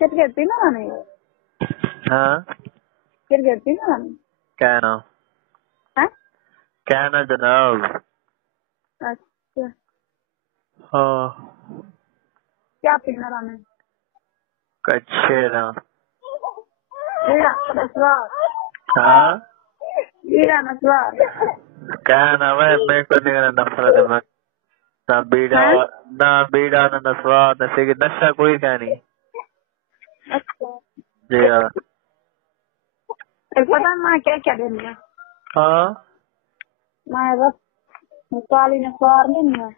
Cricket पीना नहीं? हाँ क्रिकेट पीना नहीं? कहना हाँ कहना जनाब। अच्छा, हाँ क्या पीना राने? कच्छे ना। लीड़ा नस्वार। हाँ लीड़ा नस्वार। कहना मैं को नहीं करना नफरत है मैं ना बीड़ा ना नस्वार ना सिगरेट नशा कोई क्या नहीं। अच्छा, जी हाँ। पता मैं क्या क्या देनी है? हाँ मैं बस काली नस्वार नहीं है।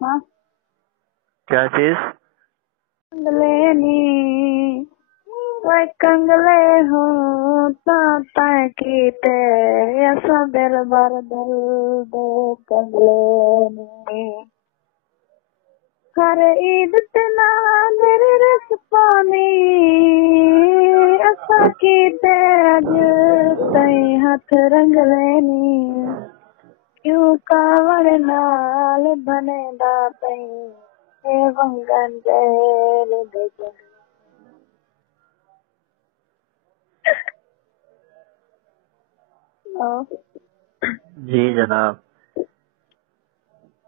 हाँ क्या चीज? कंगलेनी कोई कंगले हो ताता कीते ऐसा दिल भर दिल दे कंगलेनी हर ईद तना मेरे रस पानी ऐसा कीते अज तई हाथ रंग लेनी क्यों कावड़ नाल बने दा तई ए वंगन जेल दे जी जनाब।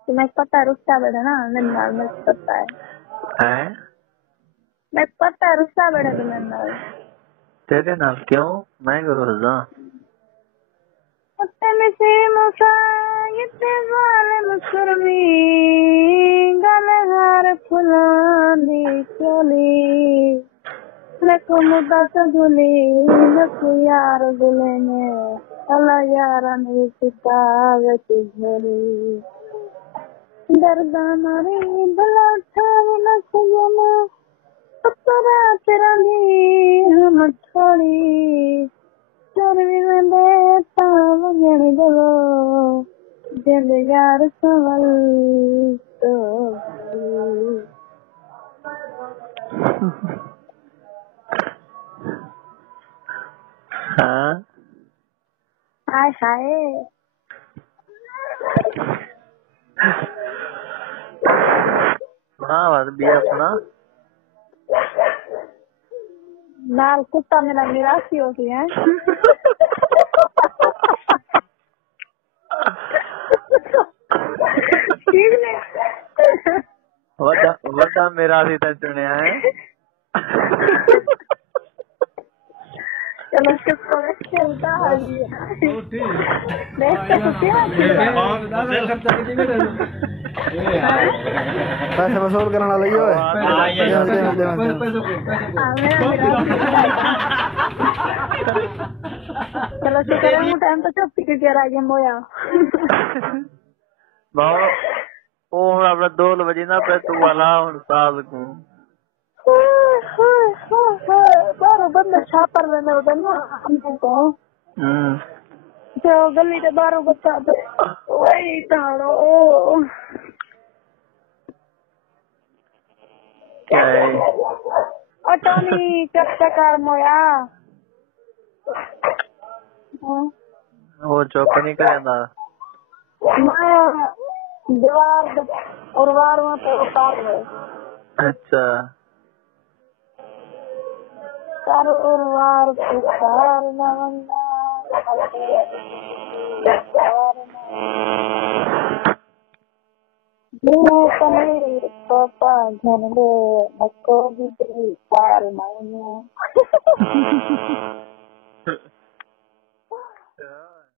तुम्हें पता है रुस्ता बेटा ना मेरे नाल मेरे को पता है। हैं? मैं पता है रुस्ता बेटा तुम्हें नाल तेरे नाल क्यों? मैं करूँ रजा? पत्ते में से मुसा इतने वाले मुसरमी गलहार फुलानी चली लको मुद्दा सगुली लको यार गुले में अला यारा मेरी सितावे झोली दर्दा मारी भला ठावे न सजना पतरा तेरा नी हम छोड़ी चोरी में देता वगैरह गलो दिल यार सवल तो हाँ हाय हाय सुना बात बिया सुना। नाल कुत्ता मेरा निराशी हो गया है। ठीक ने वड्डा मेरा भी तो चुनिया है। चलो किसको खेलता है ये देखते तो क्या पैसे वसूल करना लगी हो चलो शुक्र है टाइम तो चुप के रह गया मोया ओ अपना 2 बजे ना पे तू वाला हुन साल को बारो बंदा छापर लेने उधर ना हमको जो गली के बारो बच्चा तो वही ताड़ो क्या है? अटोनी चक्कर मोया वो चौक नहीं करेंदा मैं दीवार और वार वहाँ पे उतार है। अच्छा तार और वार उतार ना वंदा मैं पनीर पापा घन ले नको भी पार मायने